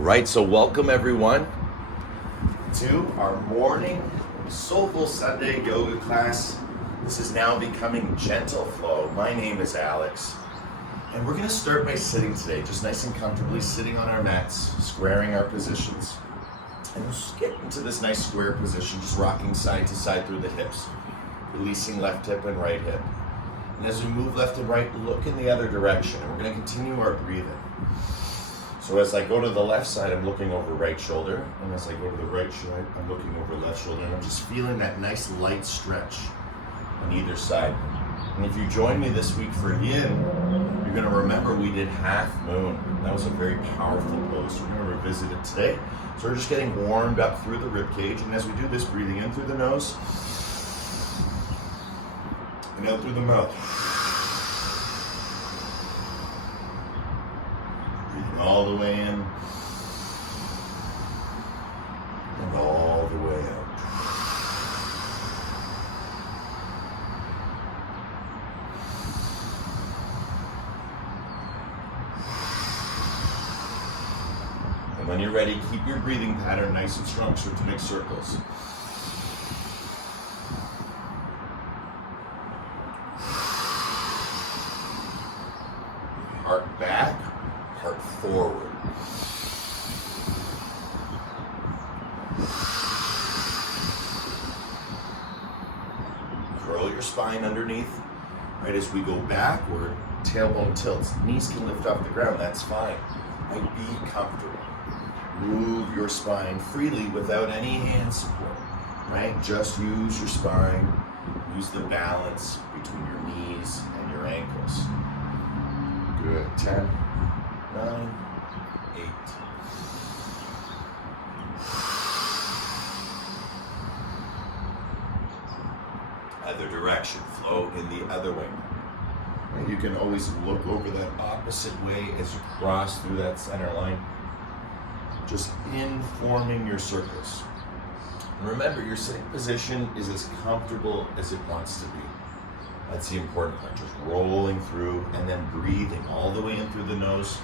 Right, so welcome everyone to our morning Soulful Sunday yoga class. This is now becoming Gentle Flow. My name is Alex, and we're going to start by sitting today, just nice and comfortably sitting on our mats, squaring our positions. And we'll just get into this nice square position, just rocking side to side through the hips, releasing left hip and right hip. And as we move left and right, look in the other direction, and we're going to continue our breathing. So as I go to the left side, I'm looking over right shoulder. And as I go to the right side, I'm looking over left shoulder. And I'm just feeling that nice light stretch on either side. And if you join me this week for Yin, you're going to remember we did half moon. That was a very powerful pose. We're going to revisit it today. So we're just getting warmed up through the rib cage. And as we do this, breathing in through the nose and out through the mouth. All the way in and all the way out. And when you're ready, keep your breathing pattern nice and strong. Start to make circles. Heart back. Heart forward. Curl your spine underneath. Right as we go backward, tailbone tilts. Knees can lift off the ground, that's fine. Right, be comfortable. Move your spine freely without any hand support. Right? Just use your spine. Use the balance between your knees and your ankles. Good. 10. 9, 8. Other direction, flow in the other way. And you can always look over that opposite way as you cross through that center line. Just informing your circles. And remember, your sitting position is as comfortable as it wants to be. That's the important part, just rolling through and then breathing all the way in through the nose.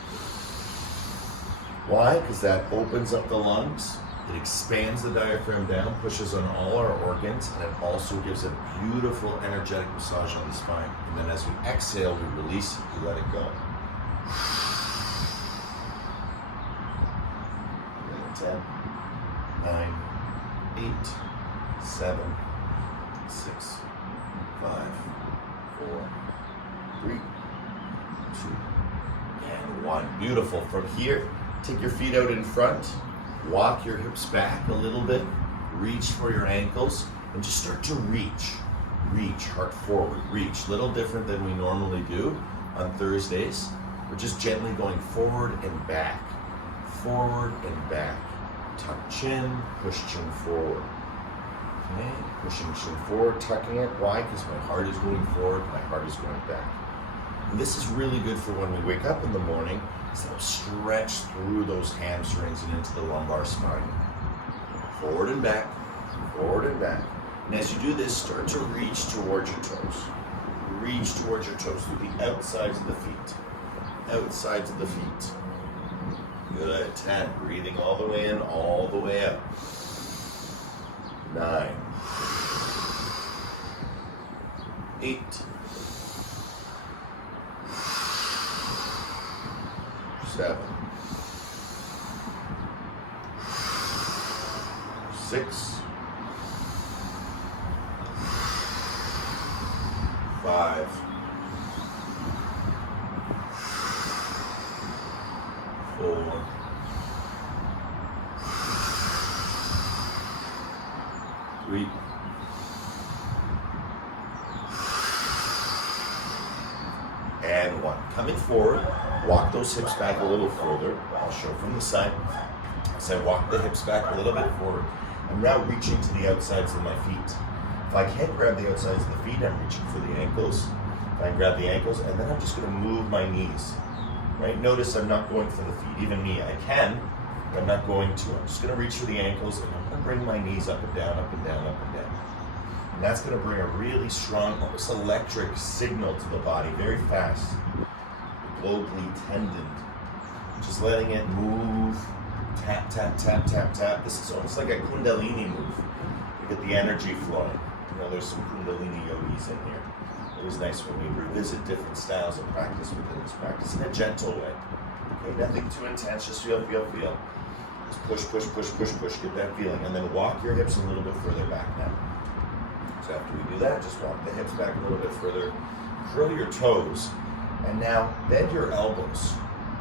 Why? Because that opens up the lungs, it expands the diaphragm down, pushes on all our organs, and it also gives a beautiful energetic massage on the spine. And then as we exhale, we release it, we let it go. 10, 9, 8, 7, 6, 5, 4, 3, 2, and 1. Beautiful. From here, take your feet out in front, walk your hips back a little bit, reach for your ankles, and just start to reach. Reach, heart forward, reach. Little different than we normally do on Thursdays. We're just gently going forward and back. Forward and back. Tuck chin, push chin forward. Okay, pushing chin forward, tucking it. Why? Because my heart is going forward, my heart is going back. And this is really good for when we wake up in the morning, so stretch through those hamstrings and into the lumbar spine. Forward and back, forward and back. And as you do this, start to reach towards your toes. Reach towards your toes through the outsides of the feet. Outsides of the feet. Good. 10. Breathing all the way in, all the way out. 9. 8. 7. 6. 5. 4. 3. 1. Coming forward, walk those hips back a little further. I'll show from the side. As I walk the hips back a little bit forward, I'm now reaching to the outsides of my feet. If I can't grab the outsides of the feet, I'm reaching for the ankles. If I can grab the ankles, and then I'm just going to move my knees. Right? Notice I'm not going for the feet. Even me, I can, but I'm not going to. I'm just going to reach for the ankles, and I'm going to bring my knees up and down, up and down, up and down. And that's going to bring a really strong, almost electric signal to the body, very fast. The globally tendon. Just letting it move Tap, tap, tap, tap, tap. This is almost like a Kundalini move. You get the energy flowing. You know, there's some Kundalini yogis in here. It was nice when we revisit different styles of practice within this practice in a gentle way. Okay, nothing too intense, just feel, feel, feel. Just push, push, push, push, push, get that feeling. And then walk your hips a little bit further back now. So after we do that, just walk the hips back a little bit further. Curl your toes. And now bend your elbows.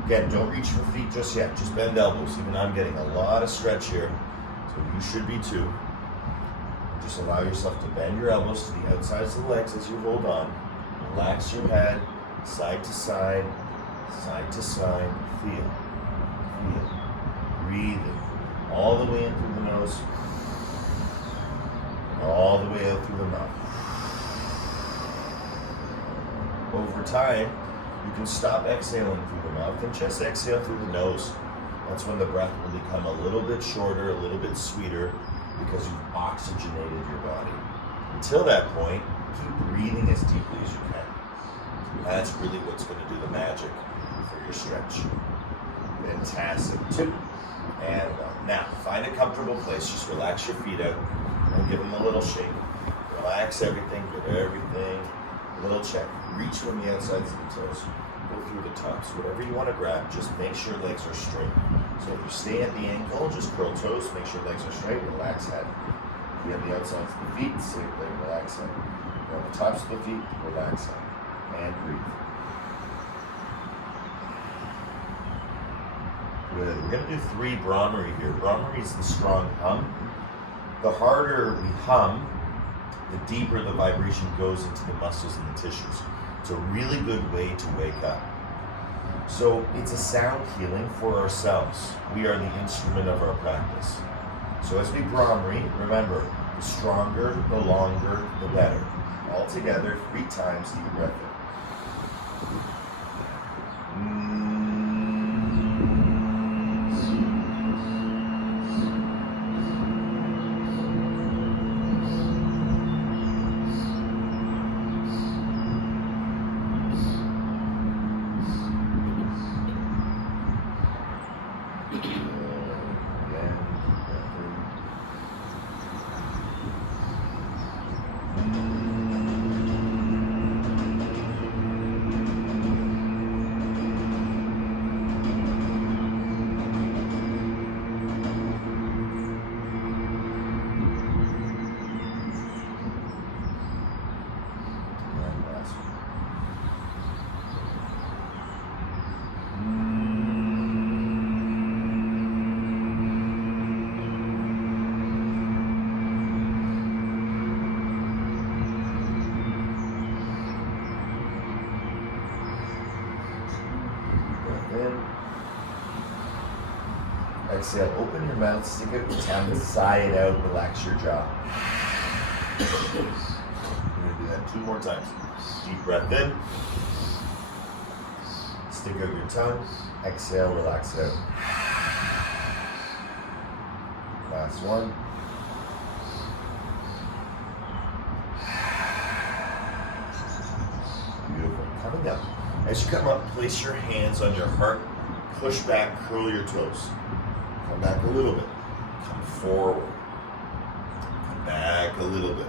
Again, don't reach for feet just yet. Just bend elbows. Even I'm getting a lot of stretch here. So you should be too. Just allow yourself to bend your elbows to the outsides of the legs as you hold on. Relax your head, side to side, side to side. Feel, feel. Breathing all the way in through the nose, all the way out through the mouth. Over time, you can stop exhaling through the mouth and just exhale through the nose. That's when the breath will become a little bit shorter, a little bit sweeter, because you've oxygenated your body. Until that point, keep breathing as deeply as you can. That's really what's going to do the magic for your stretch. Fantastic. 2 and 1. Now, find a comfortable place. Just relax your feet out and give them a little shake. Relax everything, give everything a little check. Reach from the outsides of the toes. Go through the tops. Whatever you want to grab, just make sure legs are straight. So if you stay at the ankle, just curl toes, make sure legs are straight, relax head. If you have the outsides of the feet, same thing, relax head. On the tops of the feet, relax head. And breathe. Good. We're going to do 3 Brahmari here. Brahmari is the strong hum. The harder we hum, the deeper the vibration goes into the muscles and the tissues. It's a really good way to wake up. So it's a sound healing for ourselves. We are the instrument of our practice. So as we Brahmari, remember, the stronger, the longer, the better. All together, 3 times, deep breath in. Exhale, open your mouth, stick out your tongue, sigh it out, relax your jaw. We're going to do that 2 more times. Deep breath in. Stick out your tongue. Exhale, relax out. Last one. Beautiful. Coming up. As you come up, place your hands on your heart. Push back, curl your toes. Come back a little bit. Come forward. Come back a little bit.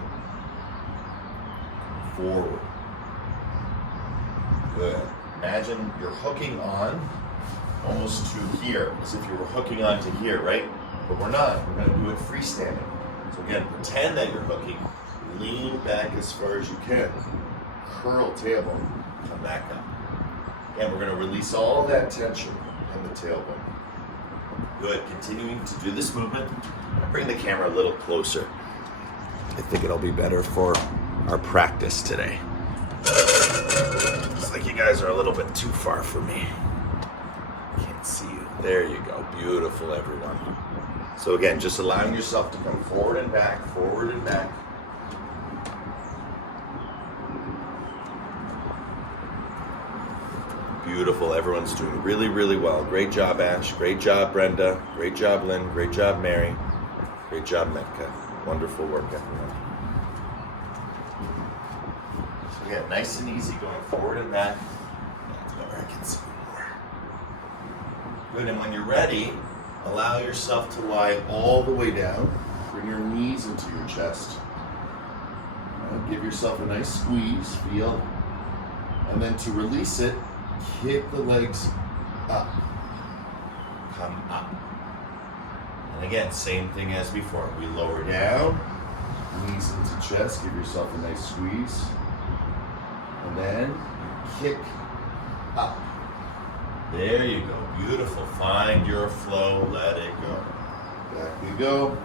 Come forward. Good. Imagine you're hooking on almost to here, as if you were hooking on to here, right? But we're not. We're going to do it freestanding. So again, pretend that you're hooking. Lean back as far as you can. Curl tailbone. Come back up. And we're going to release all that tension in the tailbone. Good. Continuing to do this movement. Bring the camera a little closer. I think it'll be better for our practice today. Looks like you guys are a little bit too far for me. Can't see you. There you go. Beautiful, everyone. So again, just allowing yourself to come forward and back, forward and back. Beautiful. Everyone's doing really, really well. Great job, Ash. Great job, Brenda. Great job, Lynn. Great job, Mary. Great job, Metka. Wonderful work, everyone. So again, nice and easy going forward and back. That's better. I can see more. Good. And when you're ready, Allow yourself to lie all the way down. Bring your knees into your chest. Give yourself a nice squeeze, feel. And then to release it, kick the legs up. Come up. And again, same thing as before. We lower down, knees into chest, give yourself a nice squeeze. And then kick up. There you go. Beautiful. Find your flow. Let it go. Back we go.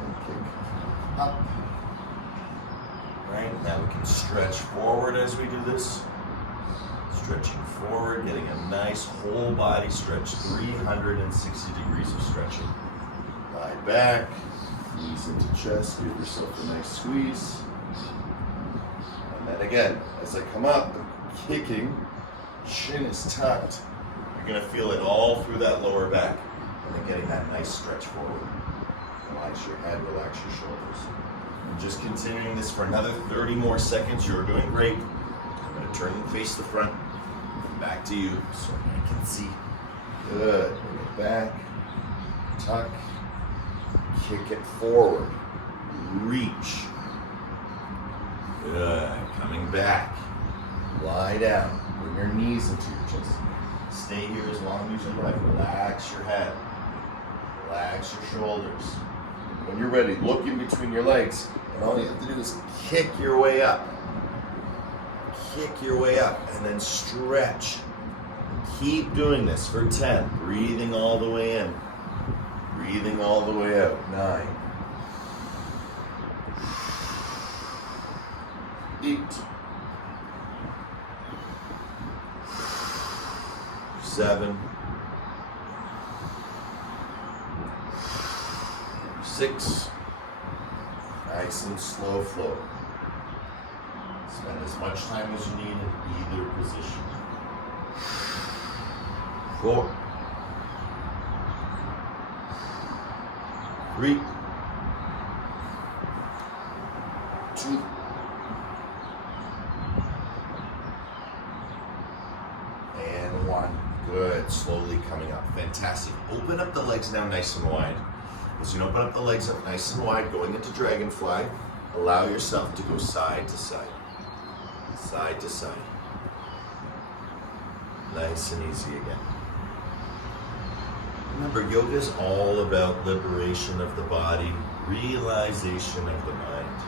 And kick up. Right? Now we can stretch forward as we do this. Stretching forward, getting a nice whole body stretch. 360 degrees of stretching. Lie back. Knees into chest. Give yourself a nice squeeze. And then again, as I come up, I'm kicking. Chin is tucked. You're going to feel it all through that lower back. And then getting that nice stretch forward. Relax your head, relax your shoulders. And just continuing this for another 30 more seconds. You're doing great. I'm going to turn and face the front. Back to you so I can see. Good. Bring it back. Tuck. Kick it forward. Reach. Good. Coming back. Lie down. Bring your knees into your chest. Stay here as long as you like. Relax your head. Relax your shoulders. When you're ready, look in between your legs, and all you have to do is kick your way up. Kick your way up, and then stretch. Keep doing this for 10. Breathing all the way in. Breathing all the way out. 9. 8. 7. 6. Nice and slow flow. Spend as much time as you need in either position. 4. 3. 2. And 1. Good. Slowly coming up. Fantastic. Open up the legs now nice and wide. As you open up the legs up nice and wide, going into dragonfly, allow yourself to go side to side. Side to side. Nice and easy again. Remember, yoga is all about liberation of the body, realization of the mind.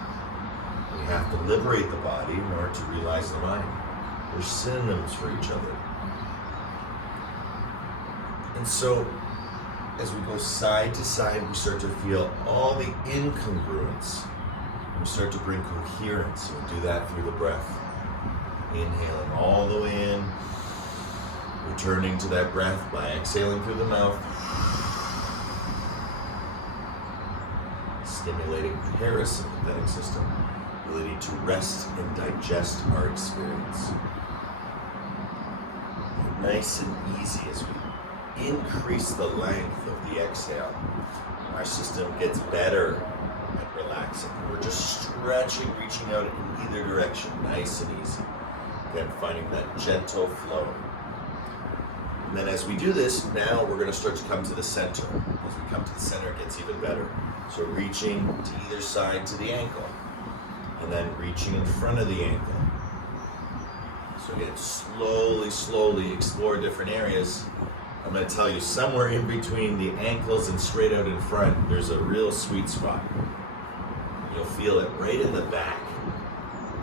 We have to liberate the body in order to realize the mind. They're synonyms for each other. And so, as we go side to side, we start to feel all the incongruence. We start to bring coherence. We do that through the breath. Inhaling all the way in, returning to that breath by exhaling through the mouth. Stimulating the parasympathetic system, ability to rest and digest our experience. Nice and easy as we increase the length of the exhale. Our system gets better at relaxing. We're just stretching, reaching out in either direction, nice and easy. Again, finding that gentle flow. And then as we do this, now we're going to start to come to the center. As we come to the center, it gets even better. So reaching to either side to the ankle. And then reaching in front of the ankle. So again, slowly explore different areas. I'm going to tell you, somewhere in between the ankles and straight out in front, there's a real sweet spot. You'll feel it right in the back.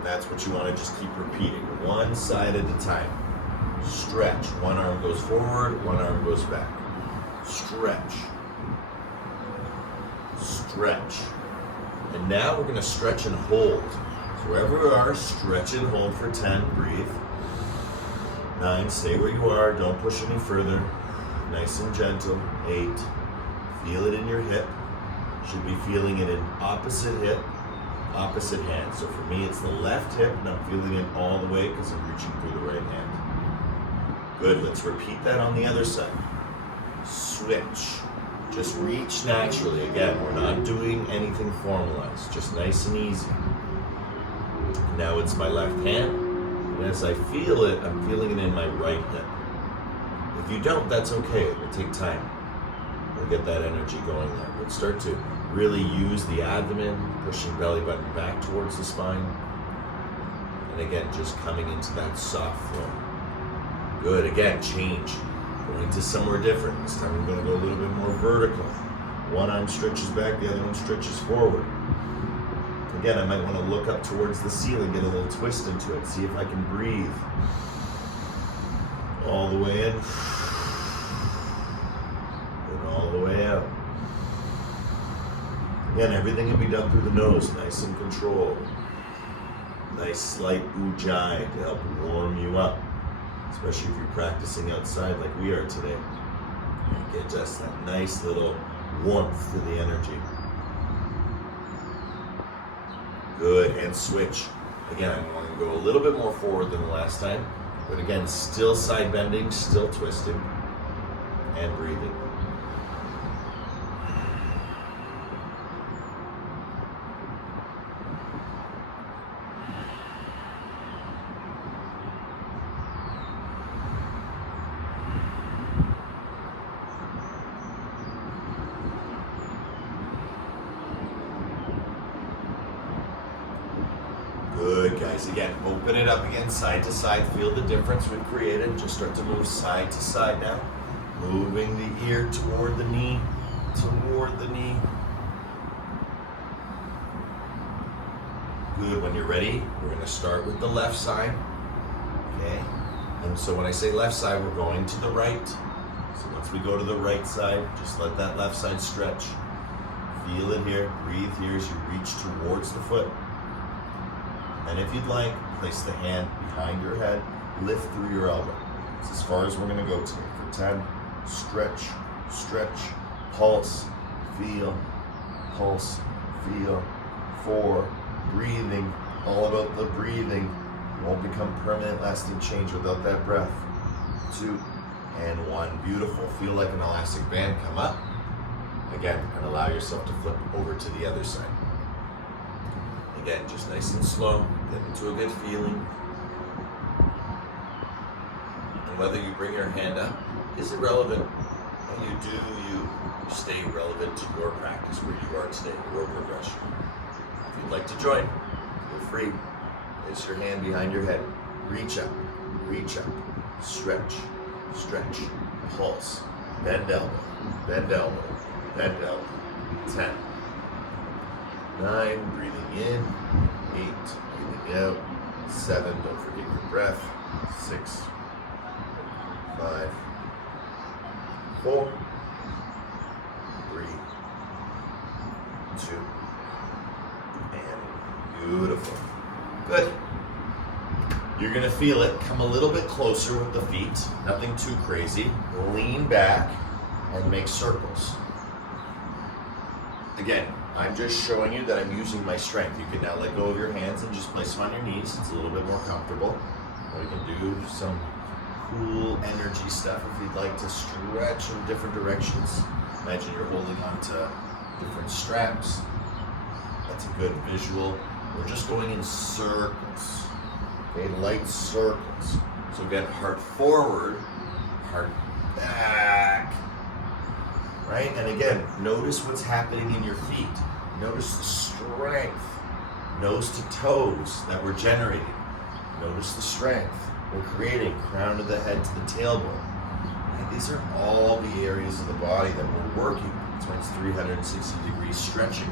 That's what you want to just keep repeating, one side at a time. Stretch. One arm goes forward, one arm goes back. Stretch. Stretch. And now we're going to stretch and hold. So wherever we are, stretch and hold for 10. Breathe. 9. Stay where you are. Don't push any further. Nice and gentle. 8. Feel it in your hip. Should be feeling it in opposite hip, opposite hand. So for me, it's the left hip, and I'm feeling it all the way because I'm reaching through the right hand. Good. Let's repeat that on the other side. Switch. Just reach naturally. Again, we're not doing anything formalized. Just nice and easy. Now it's my left hand. And as I feel it, I'm feeling it in my right hip. If you don't, that's okay. It will take time. We'll get that energy going there. But start to really use the abdomen, pushing belly button back towards the spine. And again, just coming into that soft flow. Good. Again, change. Going to somewhere different. This time I'm going to go a little bit more vertical. One arm stretches back, the other one stretches forward. Again, I might want to look up towards the ceiling, get a little twist into it. See if I can breathe. All the way in. And all the way out. Again, everything can be done through the nose, nice and controlled. Nice slight ujjayi to help warm you up, especially if you're practicing outside like we are today. Get just that nice little warmth to the energy. Good, and switch. Again, I'm going to go a little bit more forward than the last time, but again, still side bending, still twisting, and breathing. Good, guys. Again, open it up again, side to side. Feel the difference we've created. Just start to move side to side now. Moving the ear toward the knee, toward the knee. Good. When you're ready, we're going to start with the left side. Okay? And so when I say left side, we're going to the right. So once we go to the right side, just let that left side stretch. Feel it here. Breathe here as you reach towards the foot. And if you'd like, place the hand behind your head, lift through your elbow. It's as far as we're going to go today. For 10, stretch, stretch, pulse, feel, 4, breathing, all about the breathing. You won't become permanent, lasting change without that breath. 2, and 1. Beautiful. Feel like an elastic band come up. Again, and allow yourself to flip over to the other side. Again, just nice and slow, get into a good feeling. And whether you bring your hand up is irrelevant. When you do, you stay relevant to your practice, where you are today, your progression. If you'd like to join, feel free. Place your hand behind your head. Reach up, stretch, stretch, pulse, bend elbow, bend elbow, bend elbow. 10. 9, breathing in. 8, breathing out. 7, don't forget your breath. 6, 5, 4, 3, 2, and beautiful. Good. You're going to feel it. Come a little bit closer with the feet. Nothing too crazy. Lean back and make circles. Again, I'm just showing you that I'm using my strength. You can now let go of your hands and just place them on your knees. It's a little bit more comfortable. Or you can do some cool energy stuff if you'd like to stretch in different directions. Imagine you're holding onto different straps. That's a good visual. We're just going in circles. Okay, light circles. So again, heart forward, heart back. Right? And again, notice what's happening in your feet. Notice the strength. Nose to toes that we're generating. Notice the strength we're creating. Crown of the head to the tailbone. Right? These are all the areas of the body that we're working. That's why it's 360 degrees stretching.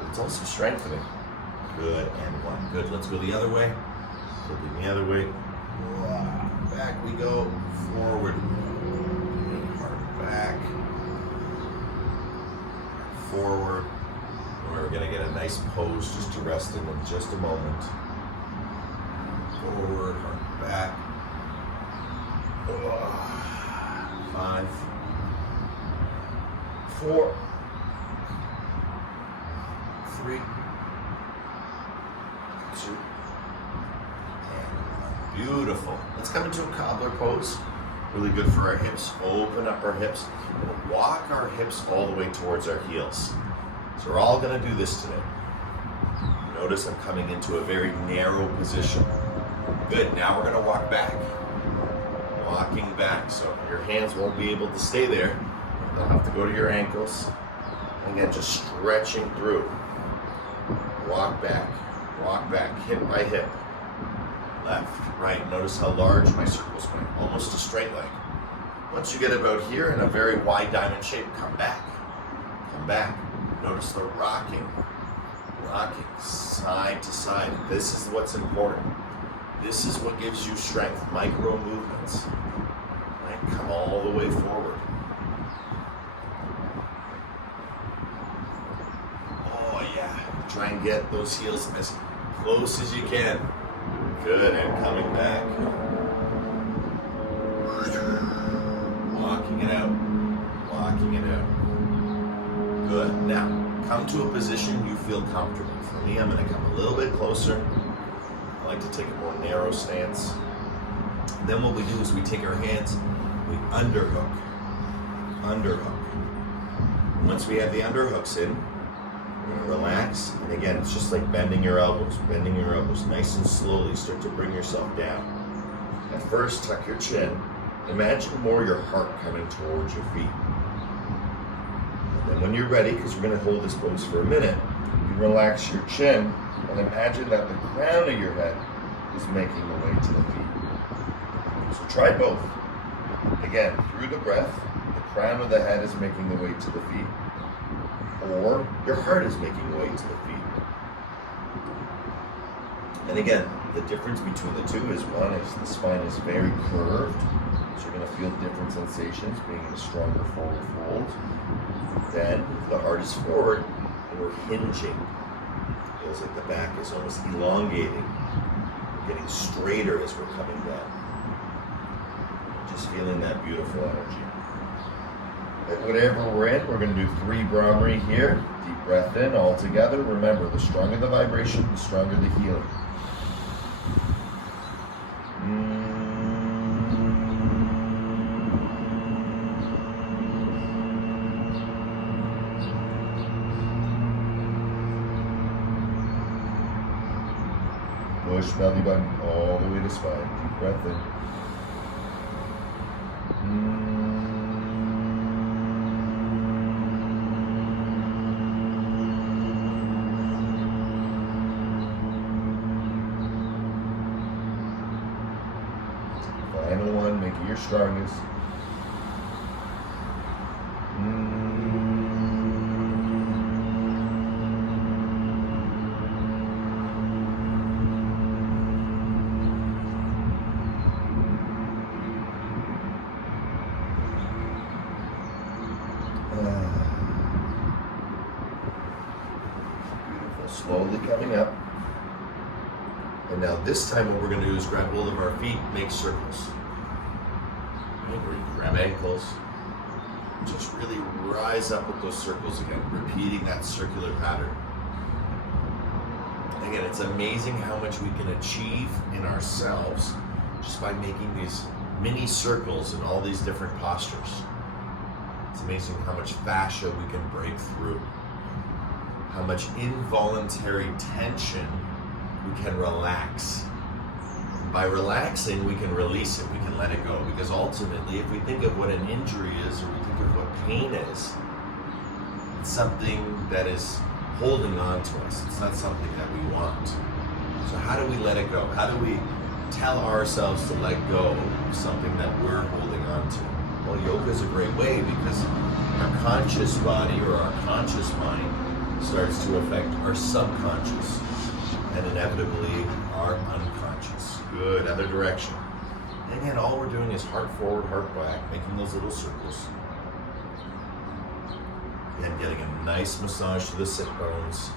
But it's also strengthening. Good, and 1. Good, let's go the other way. Flipping the other way. Back we go. Forward. Heart back. Forward. We're going to get a nice pose just to rest in just a moment. Forward, heart back. 5, 4, 3, 2, and beautiful. Let's come into a cobbler pose. Really good for our hips. Open up our hips. And walk our hips all the way towards our heels. So we're all going to do this today. Notice I'm coming into a very narrow position. Good. Now we're going to walk back. walking back. So your hands won't be able to stay there. They'll have to go to your ankles. And again, just stretching through. Walk back, hip by hip. Left, right. Notice how large my circles went, almost a straight line. Once you get about here in a very wide diamond shape, come back. Come back. Notice the rocking side to side. This is what's important. This is what gives you strength, micro movements. Right? Come all the way forward. Oh yeah, try and get those heels as close as you can. Good, and coming back. Walking it out. Good, now come to a position you feel comfortable. For me, I'm gonna come a little bit closer. I like to take a more narrow stance. Then what we do is we take our hands, we underhook. Once we have the underhooks in, we're gonna relax. And again, it's just like bending your elbows. Nice and slowly start to bring yourself down. At first, tuck your chin. Imagine more your heart coming towards your feet. And then when you're ready, because we're gonna hold this pose for a minute, you relax your chin and imagine that the crown of your head is making the way to the feet. So try both. Again, through the breath, the crown of the head is making the way to the feet, or your heart is making the way to the feet. And again, the difference between the two is one is the spine is very curved, so you're going to feel different sensations being in a stronger forward fold. Then the heart is forward, and we're hinging. Feels like the back is almost elongating. We're getting straighter as we're coming down. Just feeling that beautiful energy. At whatever we're in, we're going to do 3 Brahmari here. Deep breath in all together. Remember, the stronger the vibration, the stronger the healing. Push belly button all the way to spine. Deep breath in. Final one, make it your strongest. Beautiful. Slowly coming up. And now this time what we're going to do is grab hold of our feet, make circles. Right, where you grab ankles. Just really rise up with those circles again, repeating that circular pattern. Again, it's amazing how much we can achieve in ourselves just by making these mini circles in all these different postures. It's amazing how much fascia we can break through, how much involuntary tension we can relax. And by relaxing, we can release it, we can let it go. Because ultimately, if we think of what an injury is, or we think of what pain is, it's something that is holding on to us. It's not something that we want. So how do we let it go? How do we tell ourselves to let go of something that we're holding on to? Well, yoga is a great way because our conscious body or our conscious mind starts to affect our subconscious and inevitably our unconscious. Good, other direction. And again, all we're doing is heart forward, heart back, making those little circles. And getting a nice massage to the sit bones.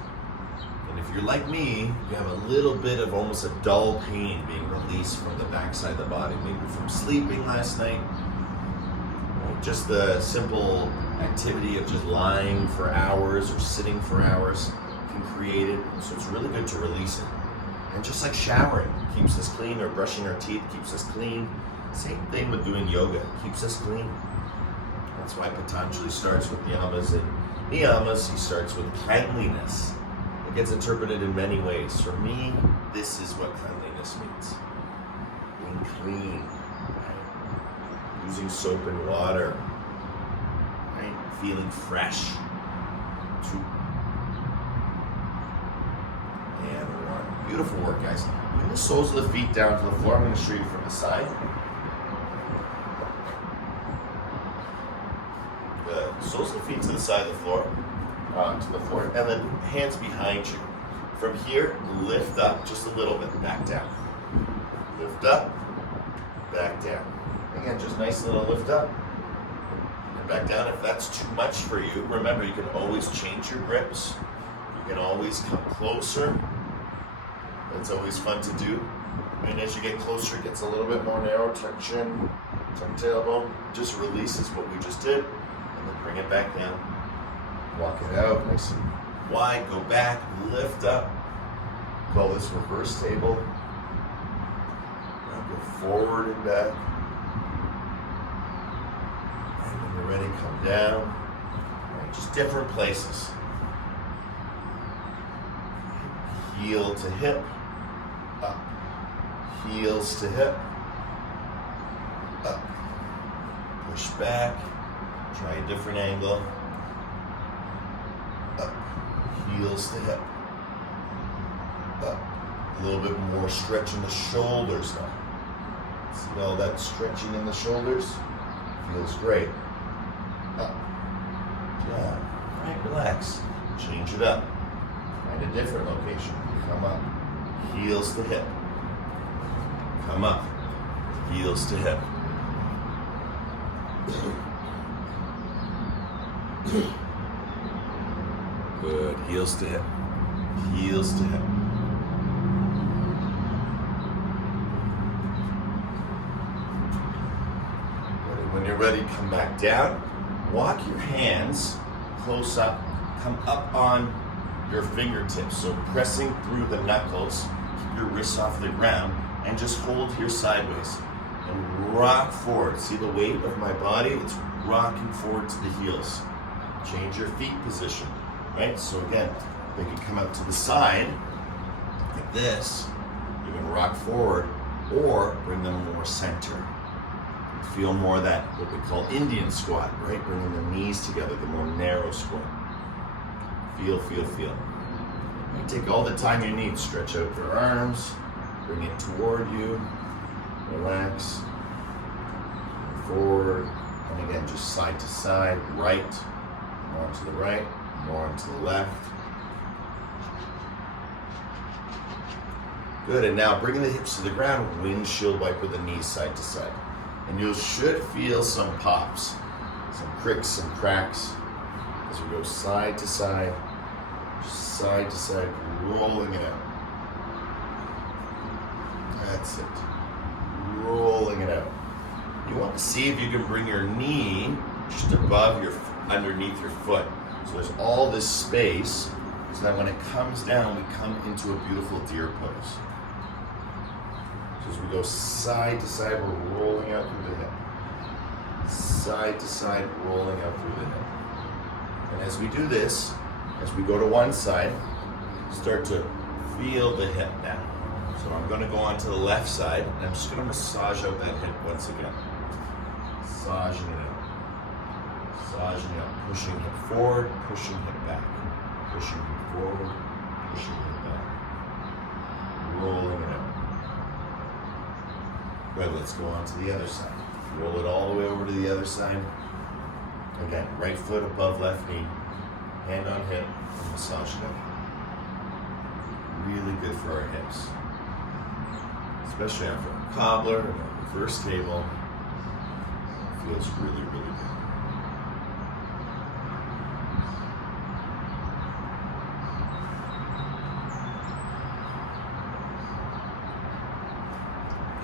And if you're like me, you have a little bit of almost a dull pain being released from the backside of the body, maybe from sleeping last night. Just the simple activity of just lying for hours or sitting for hours can create it. So it's really good to release it. And just like showering keeps us clean, or brushing our teeth keeps us clean, same thing with doing yoga, it keeps us clean. That's why Patanjali starts with yamas and niyamas. He starts with cleanliness. It gets interpreted in many ways. For me, this is what cleanliness means. Being clean. using soap and water, right? Feeling fresh. 2 and 1. Beautiful work, guys. Bring the soles of the feet down to the floor. I'm going to show you from the side. Good. Soles of the feet to the side of the floor, to the floor, and then hands behind you. From here, lift up just a little bit, back down. Lift up, back down. Again, just nice little lift up and back down. If that's too much for you, remember you can always change your grips. You can always come closer. That's always fun to do. And as you get closer, it gets a little bit more narrow. Tuck chin, tuck tailbone. Just releases what we just did. And then bring it back down. Walk it out nice and wide. Go back, lift up. Call this reverse table. Now go forward and back. And when you're ready, come down. Right, just different places. Heel to hip. Up. Heels to hip. Up. Push back. Try a different angle. Up. Heels to hip. Up. A little bit more stretch in the shoulders now. See all that stretching in the shoulders? Feels great. Up. Down. Right, relax. Change it up. Find a different location. Come up. Heels to hip. Come up. Heels to hip. Good. Heels to hip. Heels to hip. Good. When you're ready, come back down. Walk your hands close up. Come up on your fingertips. So pressing through the knuckles. Keep your wrists off the ground. And just hold here sideways. And rock forward. See the weight of my body? It's rocking forward to the heels. Change your feet position. Right? So again, they can come out to the side like this. You can rock forward or bring them more center. Feel more of that, what we call Indian squat, right? Bringing the knees together, the more narrow squat. Feel, feel, feel. You take all the time you need. Stretch out your arms. Bring it toward you. Relax. Forward. And again, just side to side. Right. More to the right. More to the left. Good. And now bringing the hips to the ground. Windshield wiper the knees side to side. And you should feel some pops. Some cricks, some cracks. As we go side to side. Side to side. Rolling it out. That's it. Rolling it out. You want to see if you can bring your knee just above your, underneath your foot. So there's all this space, so that when it comes down, we come into a beautiful deer pose. So as we go side to side, we're rolling out through the hip. Side to side, rolling out through the hip. And as we do this, as we go to one side, start to feel the hip now. So I'm going to go on to the left side, and I'm just going to massage out that hip once again. Massaging it out. Massaging it out. Pushing hip forward, pushing hip back. Pushing hip forward, pushing hip back. Rolling it out. Good, let's go on to the other side. Roll it all the way over to the other side. Again, right foot above left knee. Hand on hip, and massage it out. Really good for our hips. Especially after a cobbler and a reverse table. It feels really, really good.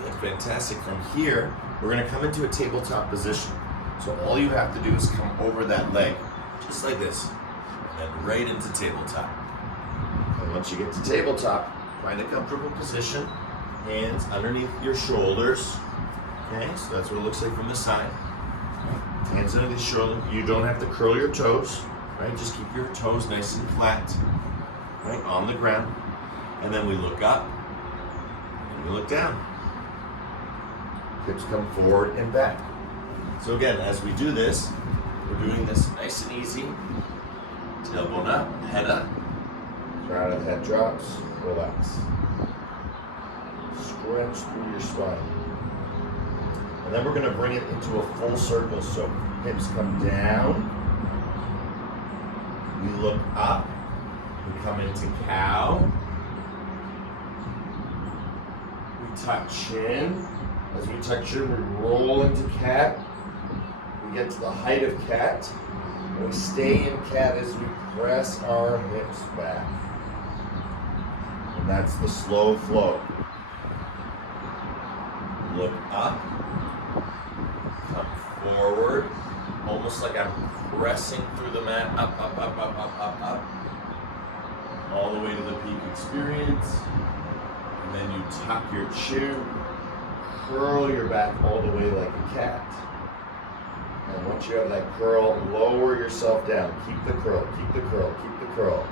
Good, fantastic. From here, we're going to come into a tabletop position. So all you have to do is come over that leg, just like this, and right into tabletop. And once you get to tabletop, find a comfortable position. Hands underneath your shoulders. Okay, so that's what it looks like from the side. Hands underneath the shoulder. You don't have to curl your toes, right? Just keep your toes nice and flat, right, on the ground. And then we look up, and we look down. Hips come forward and back. So again, as we do this, we're doing this nice and easy. Tailbone up, head up. Crown of the head drops, relax. Stretch through your spine. And then we're going to bring it into a full circle. So hips come down. We look up. We come into cow. We tuck chin. As we tuck chin, we roll into cat. We get to the height of cat. And we stay in cat as we press our hips back. And that's the slow flow. Look up. Come forward. Almost like I'm pressing through the mat. Up, up, up, up, up, up, up. All the way to the peak experience. And then you tuck your chin. Curl your back all the way like a cat. And once you have that curl, lower yourself down. Keep the curl, keep the curl, keep the curl.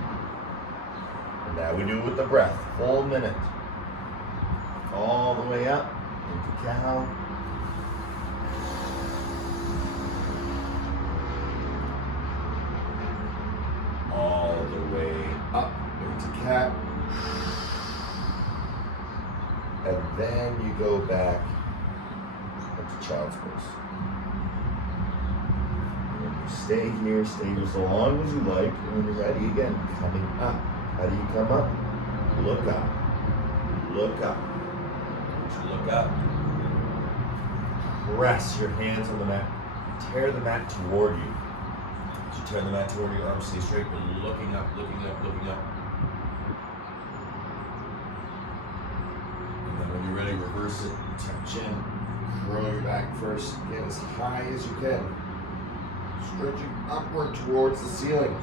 And now we do it with the breath. Full minute. All the way up into cow. All the way up into cat. And then you go back into child's pose. Stay here as long as you like, and when you're ready again, coming up. How do you come up? Look up. Look up. Once you look up, press your hands on the mat. Tear the mat toward you. As you turn the mat toward you, arms stay straight, but looking up, looking up, looking up. And then when you're ready, reverse it, tuck chin, curl your back first, get as high as you can. Stretching upward towards the ceiling.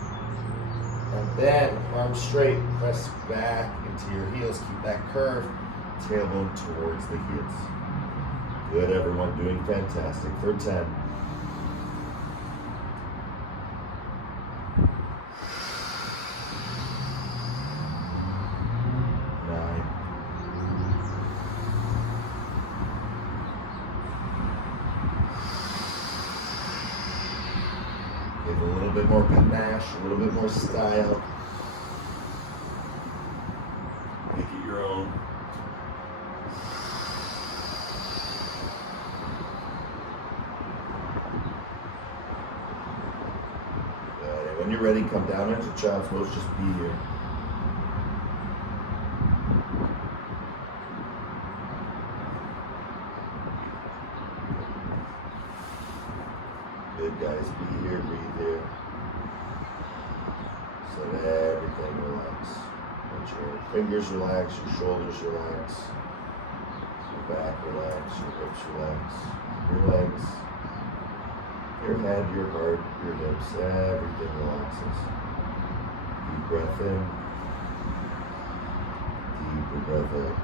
And then, arms straight, press back into your heels. Keep that curve, tailbone towards the heels. Good, everyone, doing fantastic. For 10. 9. 8. A little bit more panache, a little bit more style. Make it your own. Good. And when you're ready, come down into child's pose. Just be here. Good, guys. Be here, breathe here. So let everything relax. Let your fingers relax, your shoulders relax, your back relax, your hips relax, your legs, your head, your heart, your hips, everything relaxes. Deep breath in, deeper breath out.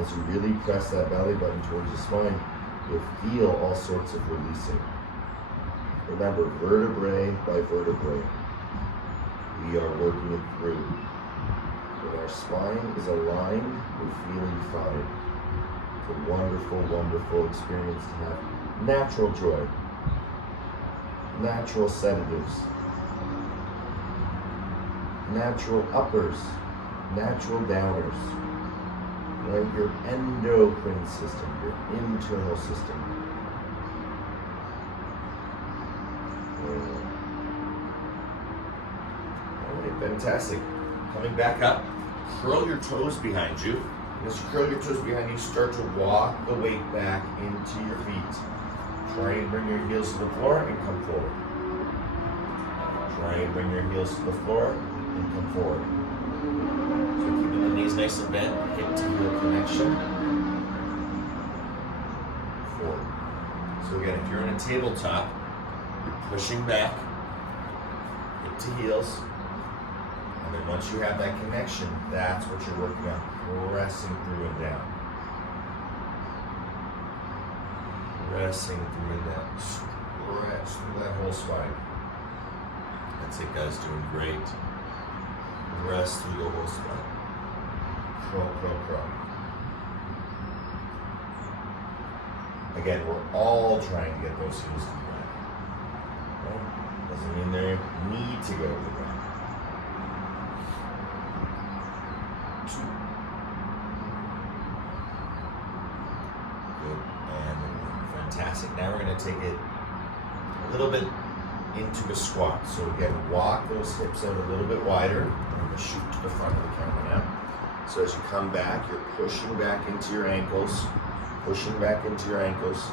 As you really press that belly button towards the spine, you'll feel all sorts of releasing. Remember, vertebrae by vertebrae, we are working it through. When our spine is aligned, we're feeling fine. It's a wonderful, wonderful experience to have. Natural joy, natural sedatives, natural uppers, natural downers. Right? Your endocrine system, your internal system. Alright, fantastic. Coming back up, curl your toes behind you. As you curl your toes behind you, start to walk the weight back into your feet. Try and bring your heels to the floor and come forward. Try and bring your heels to the floor and come forward. So keeping the knees nice and bent, hip to heel connection. Forward. So again, if you're in a tabletop, you're pushing back, hip to heels. And then once you have that connection, that's what you're working on, pressing through and down. Pressing through and down. Stretch through that whole spine. That's it, guys, doing great. Press through the whole spine. Curl, curl, curl. Again, we're all trying to get those heels to the ground. Right? Doesn't mean they need to go to the ground. 2. Good, and 1. Fantastic. Now we're going to take it a little bit into a squat. So again, walk those hips out a little bit wider. I'm going to shoot to the front of the camera now. So as you come back, you're pushing back into your ankles, pushing back into your ankles,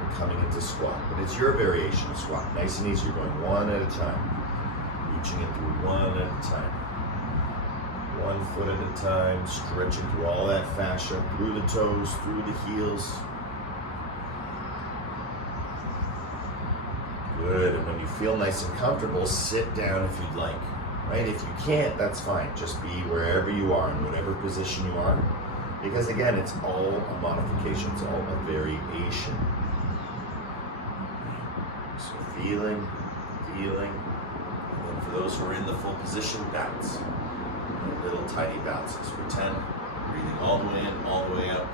and coming into squat. But it's your variation of squat. Nice and easy. You're going one at a time. Reaching it through one at a time. 1 foot at a time, stretching through all that fascia, through the toes, through the heels. Good, and when you feel nice and comfortable, sit down if you'd like. Right? If you can't, that's fine. Just be wherever you are, in whatever position you are. Because again, it's all a modification, it's all a variation. So feeling, and then for those who are in the full position, bounce. Little tiny bounces for 10. Breathing all the way in, all the way up.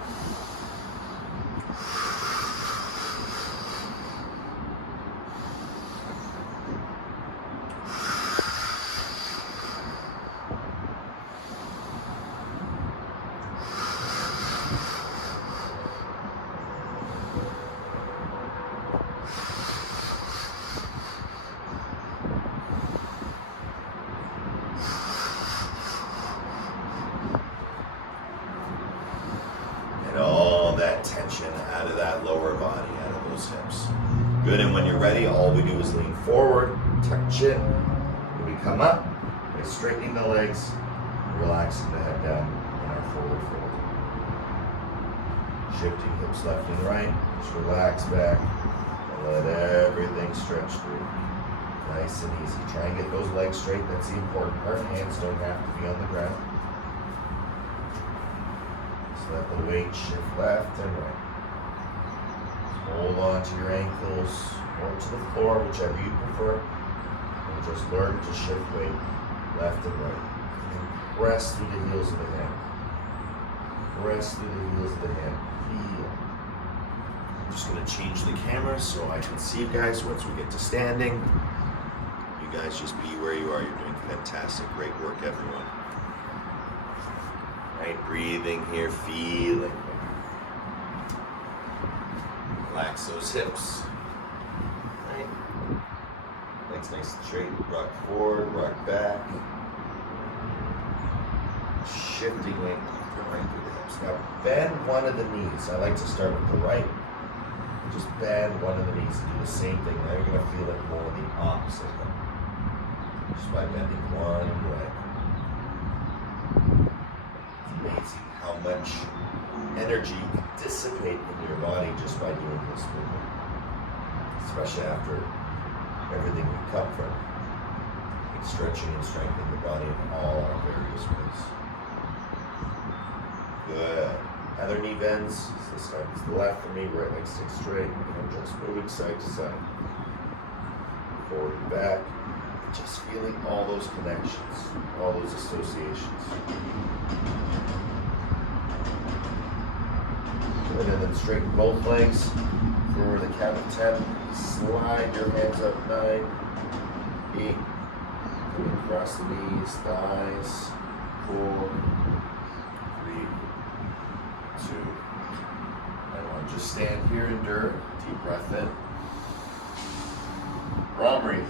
Tension out of that lower body, out of those hips. Good, and when you're ready, all we do is lean forward, tuck chin. When we come up, by straightening the legs, relaxing the head down in our forward fold. Shifting hips left and right, just relax back, and let everything stretch through. Nice and easy. Try and get those legs straight, that's the important part. Hands don't have to be on the ground. Let the weight shift left and right. Hold on to your ankles or to the floor, whichever you prefer. And just learn to shift weight left and right. And press through the heels of the hand. Press through the heels of the hand. Feel. I'm just going to change the camera so I can see you guys once we get to standing. You guys just be where you are. You're doing fantastic. Great work, everyone. Right, breathing here, feeling. Relax those hips. Right. Legs nice and straight. Rock forward, rock back. Shifting weight left and right through the hips. Now bend one of the knees. I like to start with the right. Just bend one of the knees and do the same thing. Now you're going to feel it more the opposite way. Just by bending one leg. Amazing how much energy you can dissipate in your body just by doing this movement, especially after everything we come from. Like stretching and strengthening the body in all our various ways. Good. Other knee bends. So this time it's the left for me, right leg sticks straight. And I'm just moving side to side. Forward and back. Just feeling all those connections, all those associations. Good, and then straighten both legs for the count of 10. Slide your hands up, 9, 8. Across the knees, thighs, 4, 3, 2, and 1. Just stand here, endure. Deep breath in. Brahmari.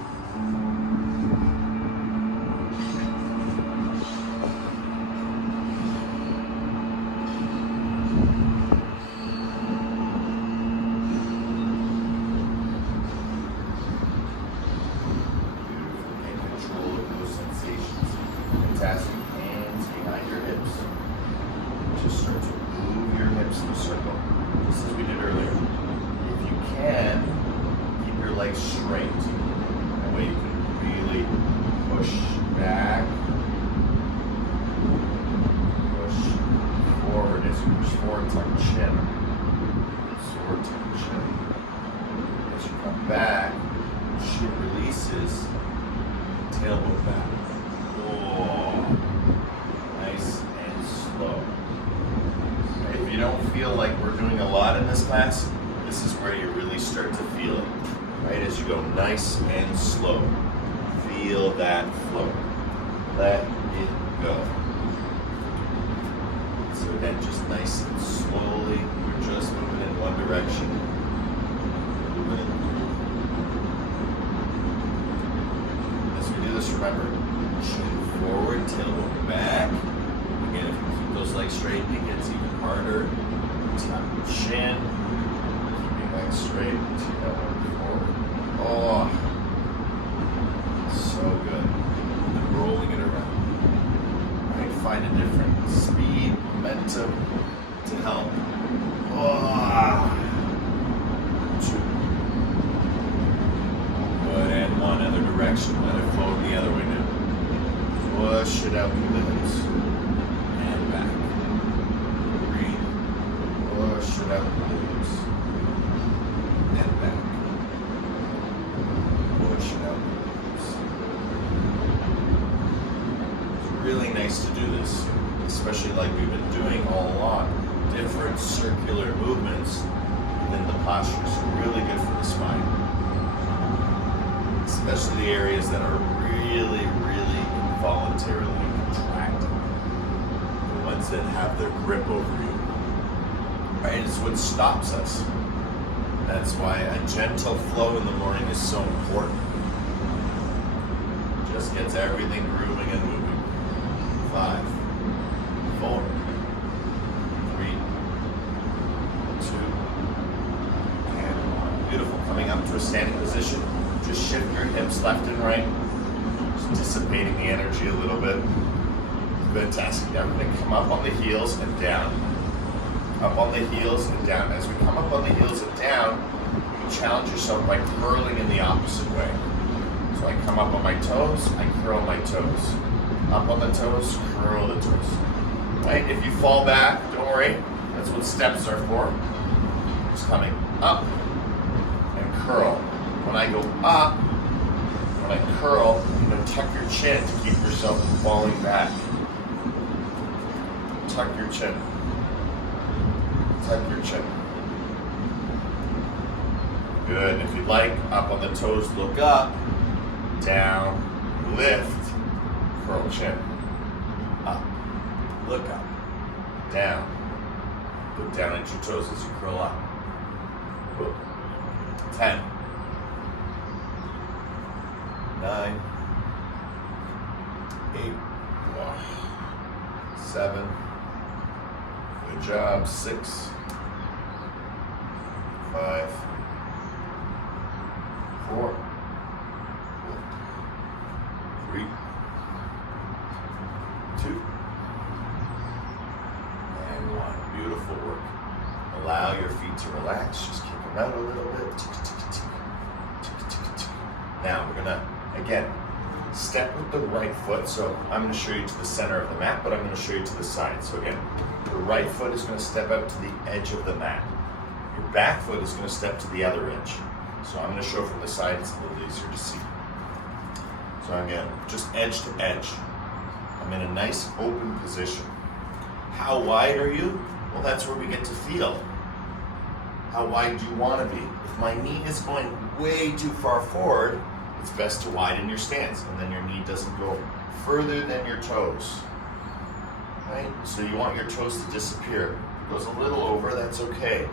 Fantastic. Hands behind your hips. Just start to move your hips in a circle, just as we did earlier. If you can, keep your legs straight. That way you can really push back, push forward. As you push forward, tuck chin. Forward, tuck chin. As you come back, shin releases, tailbone back. Nice and slow. If you don't feel like we're doing a lot in this class, this is where you really start to feel it, right? As you go nice and slow. Feel that flow. Let it go. So again, just nice and slowly, we're just moving in one direction. Moving. As we do this, remember, chin forward, tailbone back. Again, if you keep those legs straight, it gets even harder. Tap the chin, keeping legs straight, tailbone forward. Oh, so good. And rolling it around. Right, find a different speed, momentum to help. Oh. Two. Good, and one other direction. Let it flow the other way now. Push it out through the hips. And back. Breathe. Push it out through the hips. And back. Push it out through the hips. It's really nice to do this, especially like we've been doing all along. Different circular movements within the posture. So really good for the spine. Especially the areas that are really, really involuntarily contracted. The ones that have their grip over you. Right? It's what stops us. That's why a gentle flow in the morning is so important. Just gets everything grooving and moving. 5, 4, 3, 2, and 1. Beautiful. Coming up to a standing position. Just shift your hips left and right. Just dissipating the energy a little bit. Fantastic. Now we're going to come up on the heels and down. Up on the heels and down. As we come up on the heels and down, you challenge yourself by curling in the opposite way. So I come up on my toes, I curl my toes. Up on the toes, curl the toes. Right? If you fall back, don't worry. That's what steps are for. Just coming up and curl. When I go up, when I curl, tuck your chin to keep yourself from falling back. Tuck your chin. Tuck your chin. Good. If you'd like, up on the toes, look up, down, lift, curl chin. Up, look up, down. Look down at your toes as you curl up. Boom. 10. 9, 8, 7, good job, 6, 5, 4, 3, 2, and 1. Beautiful work. Allow your feet to relax, just kick them out a little bit. Now we're gonna, again, step with the right foot. So I'm going to show you to the center of the mat, but I'm going to show you to the side. So again, the right foot is going to step out to the edge of the mat. Your back foot is going to step to the other edge. So I'm going to show from the side, it's a little easier to see. So again, just edge to edge. I'm in a nice open position. How wide are you? Well, that's where we get to feel. How wide do you want to be? If my knee is going way too far forward, it's best to widen your stance, and then your knee doesn't go further than your toes. Right? So you want your toes to disappear. If it goes a little over, that's okay.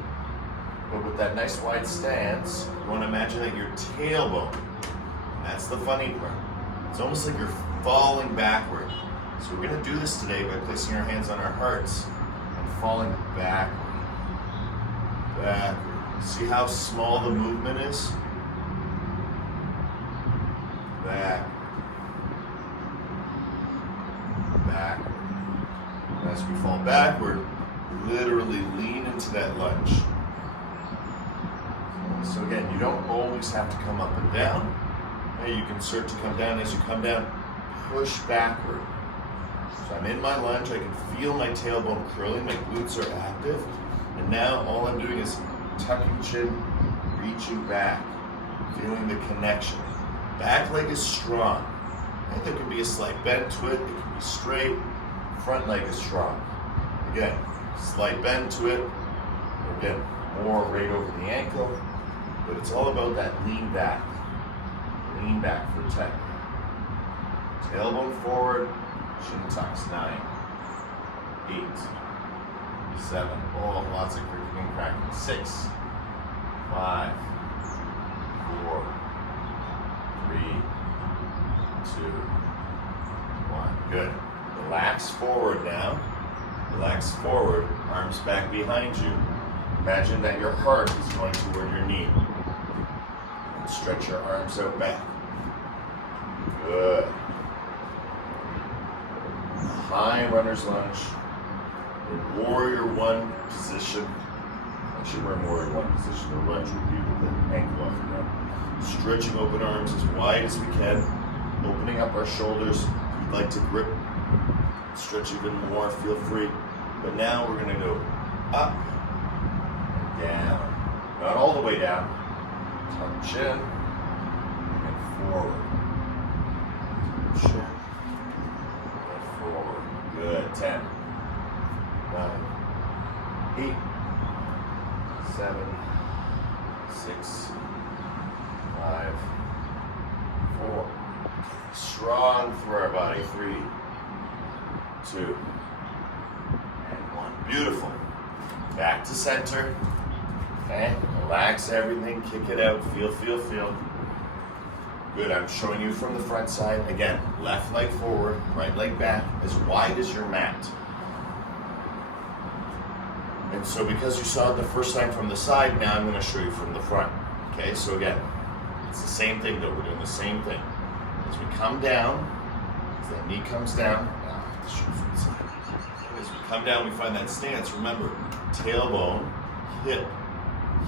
But with that nice wide stance, you want to imagine that your tailbone, that's the funny part. It's almost like you're falling backward. So we're going to do this today by placing our hands on our hearts and falling backward. Backward. See how small the movement is? Back, backward. And as we fall backward, literally lean into that lunge. So again, you don't always have to come up and down. You can start to come down. As you come down, push backward. So I'm in my lunge, I can feel my tailbone curling, my glutes are active. And now all I'm doing is tucking chin, reaching back, feeling the connection. Back leg is strong. Right? There can be a slight bend to it. It can be straight. Front leg is strong. Again, slight bend to it. Again, or right over the ankle, but it's all about that lean back. Lean back for 10. Tailbone forward, shin tucks, 9, 8, 7, oh, lots of creaking and cracking, 6, 5, 4, 3, 2, 1, good. Relax forward now. Relax forward, arms back behind you. Imagine that your heart is going toward your knee. And stretch your arms out back. Good. High runner's lunge. In warrior one position. Actually, we're in warrior one position. The lunge would be with the ankle off the ground. Stretching open arms as wide as we can. Opening up our shoulders. If you'd like to grip, stretch even more, feel free. But now we're going to go up and down. Not all the way down. Tuck chin and forward. Chin and forward. Good. 10, 9, 8, 7, 6, 5, 4. Strong through our body. 3, 2, and 1. Beautiful. Back to center. Okay. Relax everything. Kick it out. Feel, feel, feel. Good. I'm showing you from the front side. Again, left leg forward, right leg back, as wide as your mat. And so because you saw it the first time from the side, now I'm going to show you from the front. Okay, so again, it's the same thing though. We're doing the same thing. As we come down, as that knee comes down, as we come down, we find that stance. Remember, tailbone, hip,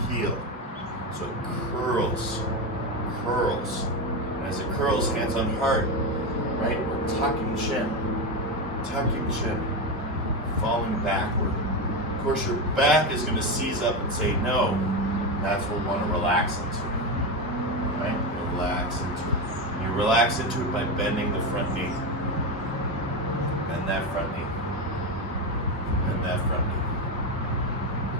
heel. So it curls, curls. And as it curls, hands on heart, right? We're tucking chin, falling backward. Of course, your back is going to seize up and say no. That's what we want to relax into, right? Relax into it. And you relax into it by bending the front knee. Bend that front knee. Bend that front knee.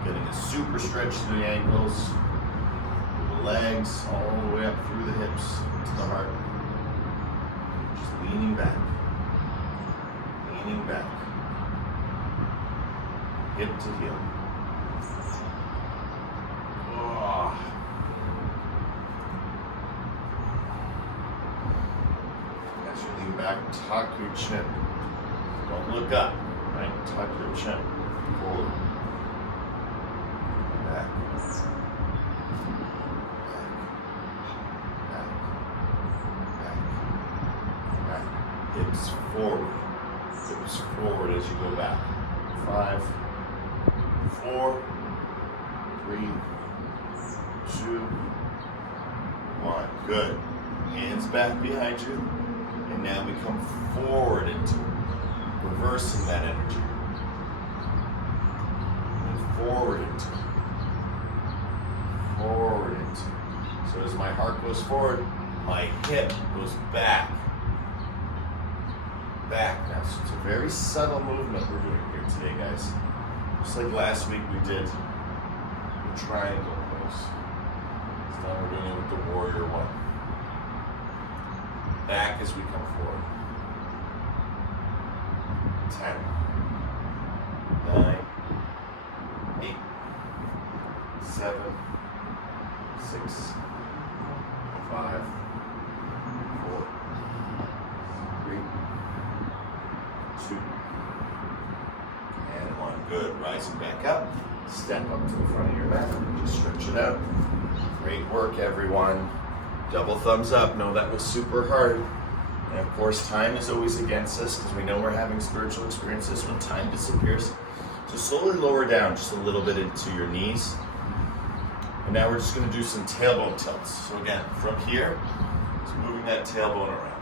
Getting a super stretch to the ankles, through the legs, all the way up through the hips to the heart. Just leaning back. Leaning back. Hip to heel. Oh. As you lean back, tuck your chin. Don't look up, right? Tuck your chin forward. Back. Back. Hips forward. Hips forward as you go back. 5, 4, 3, 2, 1. Good. Hands back behind you. And now we come forward into it. Reversing that energy. And forward into it. Forward into it. So as my heart goes forward, my hip goes back. Back now. So it's a very subtle movement we're doing here today, guys. Just like last week we did the triangle pose. So now we're doing it with the warrior one. Back as we come forward. 10, 9, 8, 7, 6, 5, 4, 3, 2, and 1. Good. Rising back up. Step up to the front of your mat. Just stretch it out. Great work, everyone. Double thumbs up. No, that was super hard. And of course, time is always against us because we know we're having spiritual experiences when time disappears. So slowly lower down just a little bit into your knees. And now we're just going to do some tailbone tilts. So again, from here, just moving that tailbone around.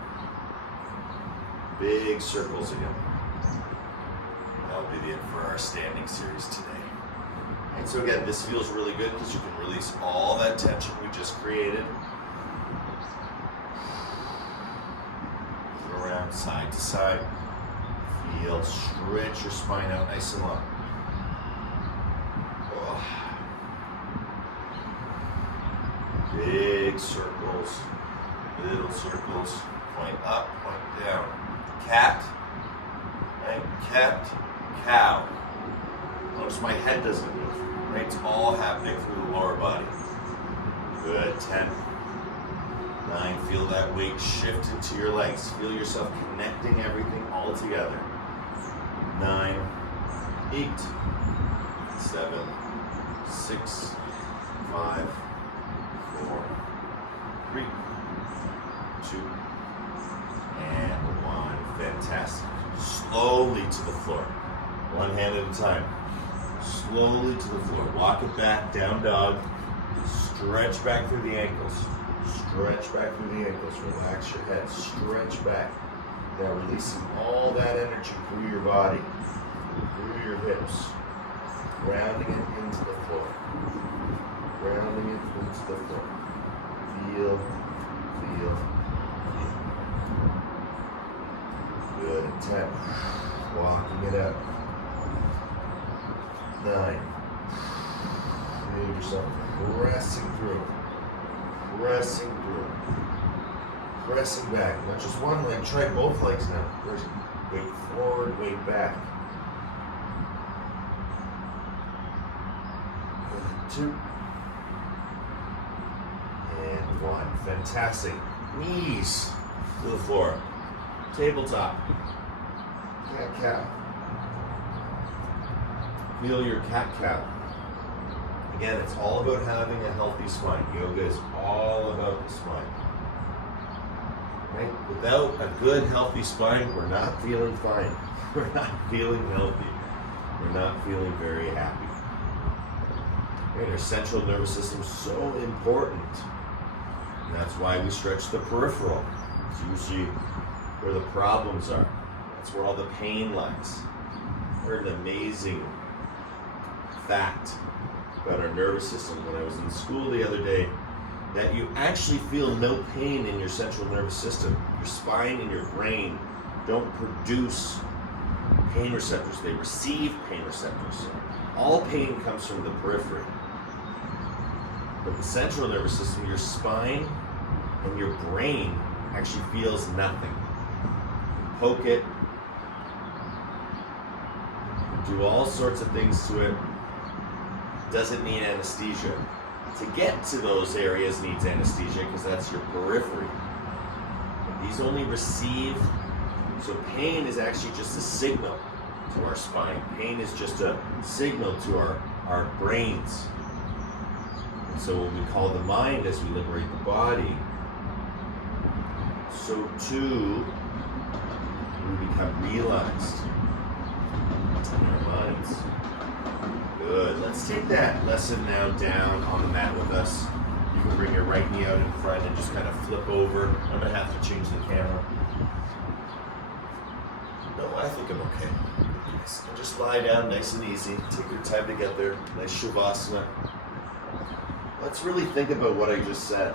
Big circles again. That'll be the end for our standing series today. And so again, this feels really good because you can release all that tension we just created. Go around side to side. Feel, stretch your spine out nice and long. Oh. Big circles, little circles, point up, point down. Cat, right? Cat, cow. Notice my head doesn't move, right? It's all happening through the lower body. Good, 10, 9, feel that weight shift into your legs. Feel yourself connecting everything all together. 9, 8, 7, 6, 5, 4, 3, 2, and 1. Fantastic. Slowly to the floor. One hand at a time. Slowly to the floor. Walk it back, down dog. Stretch back through the ankles. Stretch back through the ankles. Relax your head. Stretch back. Now releasing all that energy through your body, through your hips. Grounding it into the floor. Grounding it into the floor. Feel, feel, feel. Good. 10. Walking it out. 9. Feel yourself pressing through. Pressing through. Pressing back. Not just one leg, try both legs now. First, weight forward, weight back. 2. And 1. Fantastic. Knees to the floor. Tabletop. Cat-cow. Feel your cat-cow. Again, it's all about having a healthy spine. Yoga is all about the spine. Right? Without a good, healthy spine, we're not feeling fine. We're not feeling healthy. We're not feeling very happy. Right? Our central nervous system is so important. And that's why we stretch the peripheral. It's usually where the problems are. That's where all the pain lies. I heard an amazing fact about our nervous system when I was in school the other day, that you actually feel no pain in your central nervous system. Your spine and your brain don't produce pain receptors, they receive pain receptors. All pain comes from the periphery. But the central nervous system, your spine and your brain actually feels nothing. Poke it, do all sorts of things to it. Doesn't need anesthesia. To get to those areas needs anesthesia because that's your periphery. But these only receive, so pain is actually just a signal to our spine. Pain is just a signal to our brains. And so when we call the mind as we liberate the body, so too we become realized in our minds. Good. Let's take that lesson now down on the mat with us. You can bring your right knee out in front and just kind of flip over. I'm going to have to change the camera. No, I think I'm okay. Yes. And just lie down nice and easy. Take your time to get there. Nice Shavasana. Let's really think about what I just said.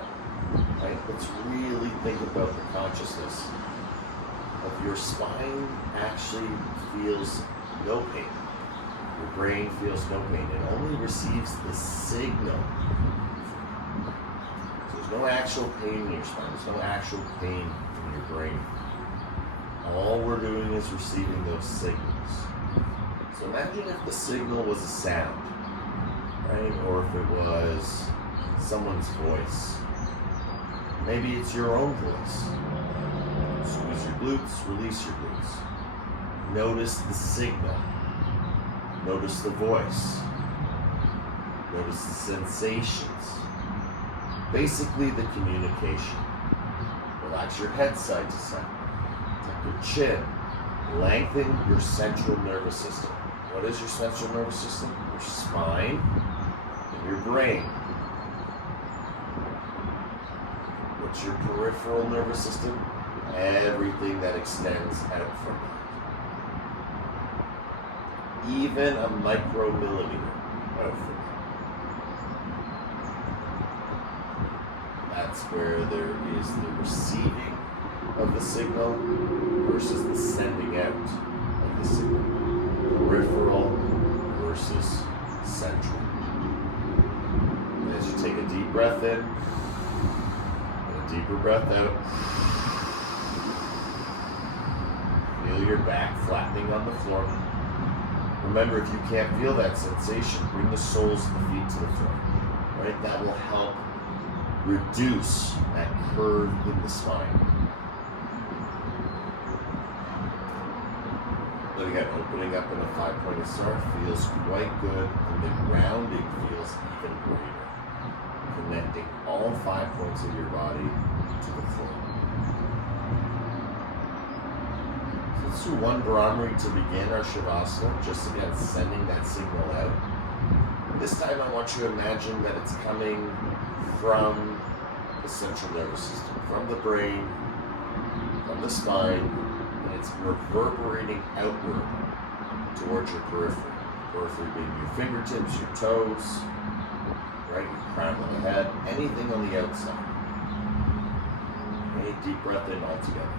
Right? Let's really think about the consciousness of your spine actually feels no pain. Your brain feels no pain. It only receives the signal. So there's no actual pain in your spine. There's no actual pain in your brain. All we're doing is receiving those signals. So imagine if the signal was a sound, right? Or if it was someone's voice. Maybe it's your own voice. Squeeze your glutes, release your glutes. Notice the signal. Notice the voice. Notice the sensations. Basically the communication. Relax your head side to side. Tuck your chin. Lengthen your central nervous system. What is your central nervous system? Your spine and your brain. What's your peripheral nervous system? Everything that extends out from it. Even a micromillimeter out from it. That's where there is the receiving of the signal versus the sending out of the signal. Peripheral versus central. As you take a deep breath in, Deeper breath out. Feel your back flattening on the floor. Remember, if you can't feel that sensation, bring the soles of the feet to the floor. Right? That will help reduce that curve in the spine. But again, opening up in a 5-pointed star feels quite good, and the grounding feels even greater. Connecting all 5 points of your body to the floor. So let's do one Brahmari to begin our Shavasana, just again sending that signal out. And this time I want you to imagine that it's coming from the central nervous system, from the brain, from the spine, and it's reverberating outward towards your periphery. Periphery being your fingertips, your toes, right, your crown of the head, anything on the outside. Okay, deep breath in all together.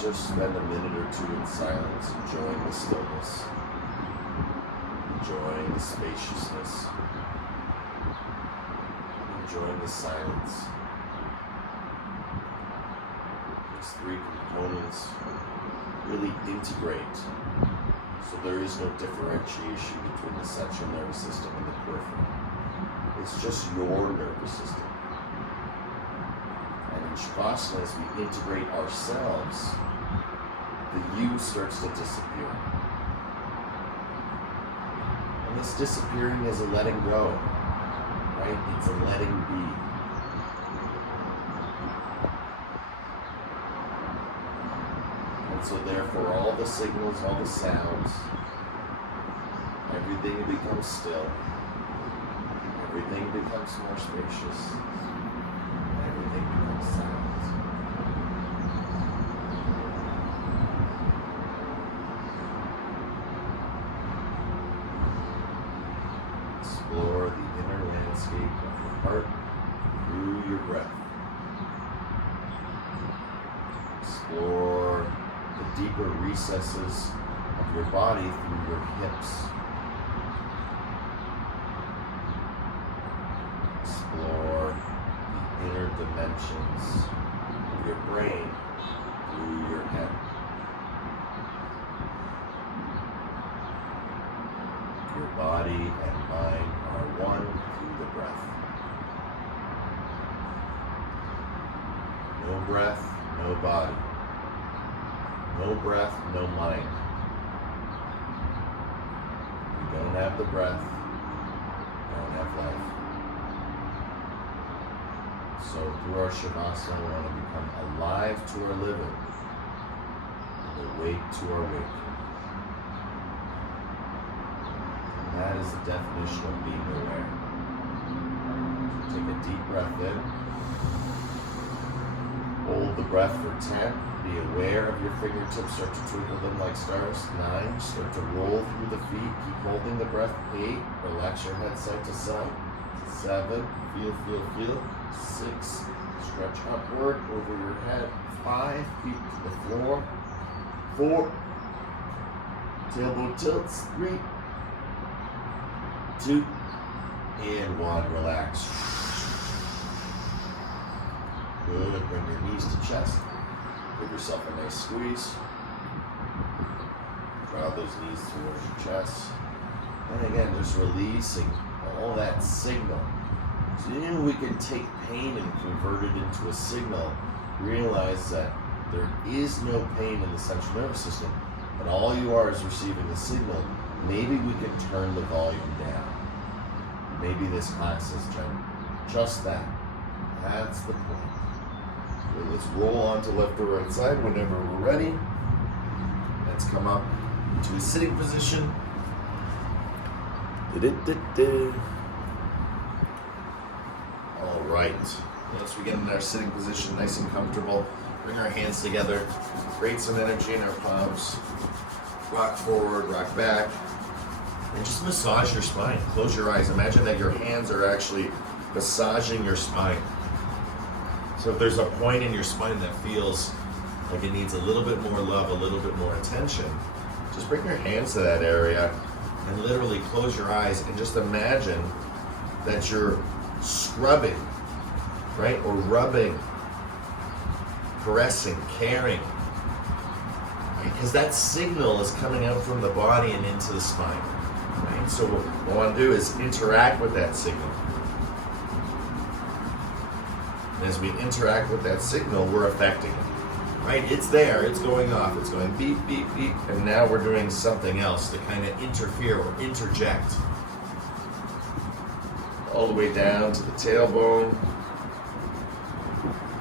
Just spend a minute or two in silence, enjoying the stillness, enjoying the spaciousness, enjoying the silence. These three components really integrate, so there is no differentiation between the central nervous system and the peripheral. It's just your nervous system. And in Shavasana, as we integrate ourselves, the you starts to disappear. And this disappearing is a letting go, right? It's a letting be. And so therefore all the signals, all the sounds, everything becomes still. Everything becomes more spacious. Everything becomes silent. Explore the inner landscape of your heart through your breath. Explore the deeper recesses of your body through your hips. Explore the inner dimensions of your brain through your head. Your body and mind are one through the breath. No breath, no body. No breath, no mind. If you don't have the breath, you don't have life. So through our Shavasana, we want to become alive to our living and awake to our waking. And that is the definition of being aware. So take a deep breath in. Hold the breath for 10. Be aware of your fingertips. Start to twinkle them like stars. 9. Start to roll through the feet. Keep holding the breath. 8. Relax your head side to side. 7. Feel. 6. Stretch upward over your head. 5. Feet to the floor. 4. Tailbone tilts. 3. 2. And 1. Relax. Good. Bring your knees to chest. Give yourself a nice squeeze. Draw those knees towards your chest. And again, just releasing all that signal. So we can take pain and convert it into a signal. Realize that there is no pain in the central nervous system, and all you are is receiving the signal. Maybe we can turn the volume down. Maybe this class is just that. That's the point. Okay, let's roll on to left or right side whenever we're ready. Let's come up to a sitting position. All right. Once we get in our sitting position, nice and comfortable, bring our hands together, create some energy in our palms, rock forward, rock back, and just massage your spine. Close your eyes. Imagine that your hands are actually massaging your spine. So if there's a point in your spine that feels like it needs a little bit more love, a little bit more attention, just bring your hands to that area and literally close your eyes and just imagine that you're scrubbing, right? Or rubbing, caressing, caring. Because that signal is coming out from the body and into the spine. Right? So what I want to do is interact with that signal. And as we interact with that signal, we're affecting it. Right? It's there, it's going off, it's going beep, beep, beep, and now we're doing something else to kind of interfere or interject. All the way down to the tailbone.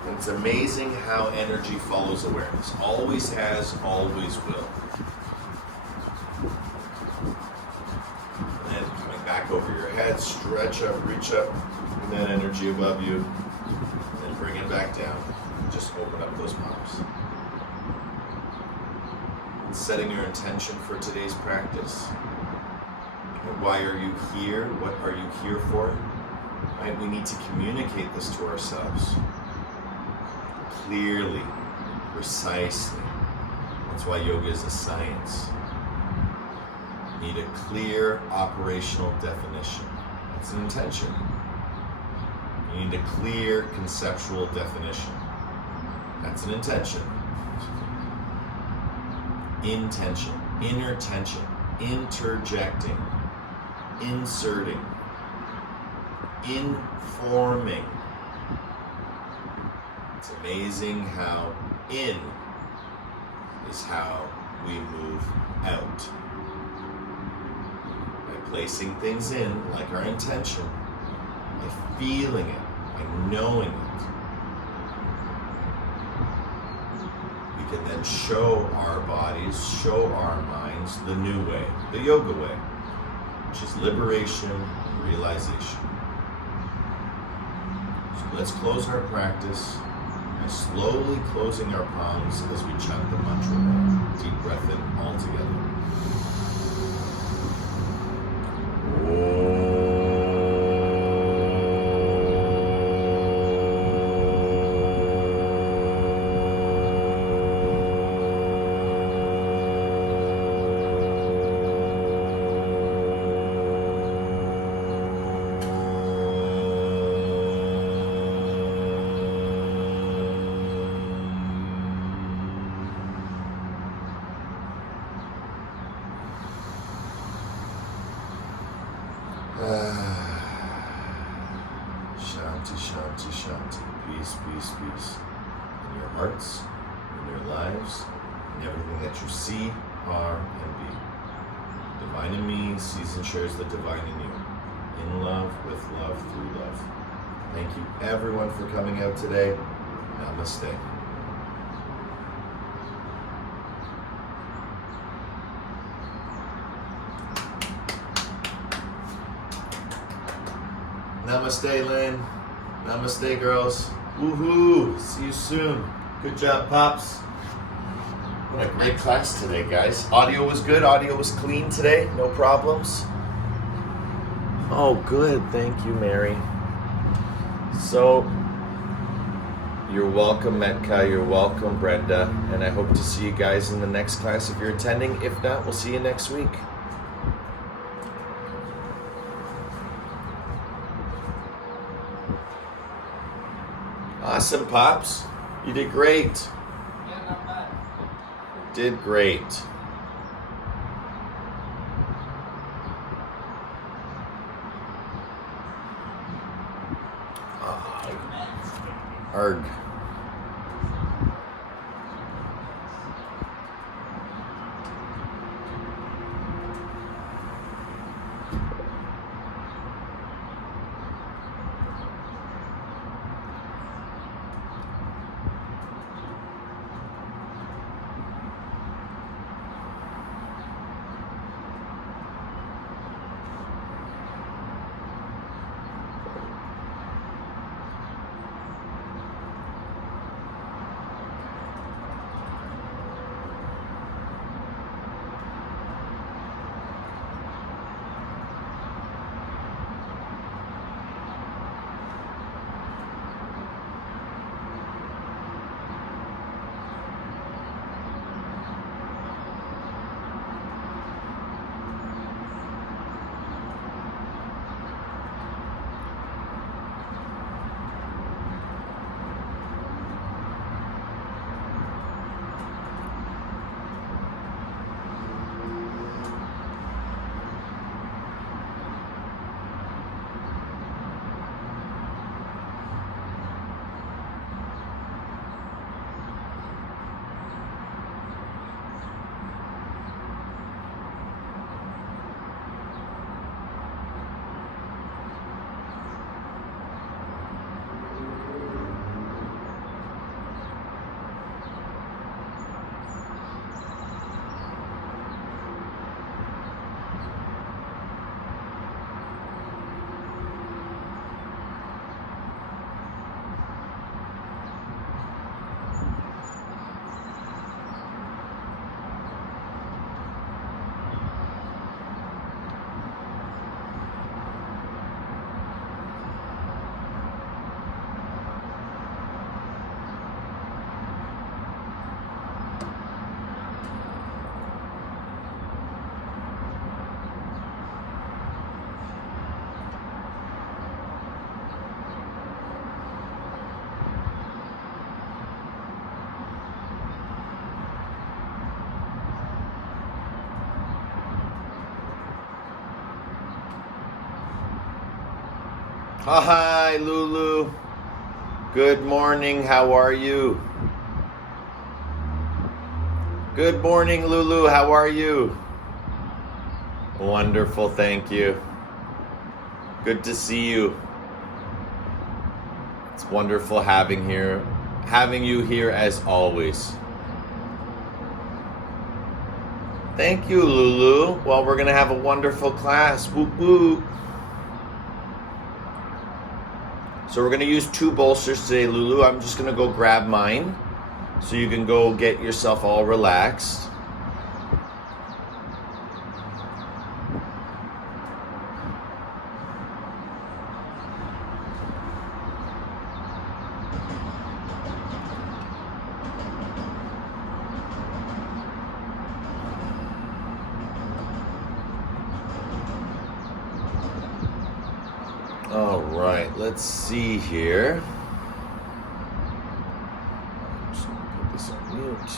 And it's amazing how energy follows awareness. Always has, always will. And then coming back over your head, stretch up, reach up, and that energy above you. And then bring it back down. Just open up those palms. And setting your intention for today's practice. And why are you here? What are you here for? Right? We need to communicate this to ourselves. Clearly, precisely. That's why yoga is a science. You need a clear operational definition. That's an intention. You need a clear conceptual definition. That's an intention. Intention, inner tension, interjecting, inserting, informing. It's amazing how in is how we move out. By placing things in, like our intention, by feeling it, by knowing it, we can then show our bodies, show our minds the new way, the yoga way, which is liberation and realization. So let's close our practice by slowly closing our palms as we chant the mantra. Deep breath in all together. Shanti, shanti, shanti. Peace, peace, peace. In your hearts, in your lives, in everything that you see, are, and be. Divine in me sees and shares the divine in you. In love, with love, through love. Thank you everyone for coming out today. Namaste. Namaste, Lynn. Namaste, girls. Woohoo! See you soon. Good job, Pops. What a great class today, guys. Audio was good. Audio was clean today. No problems. Oh, good. Thank you, Mary. So, you're welcome, Metka. You're welcome, Brenda. And I hope to see you guys in the next class if you're attending. If not, we'll see you next week. Awesome, Pops. You did great. Yeah, not bad. Did great. Arg. Hi, Lulu. Good morning. How are you? Good morning, Lulu. How are you? Wonderful. Thank you. Good to see you. It's wonderful having you here as always. Thank you, Lulu. Well, we're going to have a wonderful class. Whoop, whoop. So we're going to use 2 bolsters today, Lulu. I'm just going to go grab mine so you can go get yourself all relaxed. All right, let's see here. I'm just gonna put this on mute.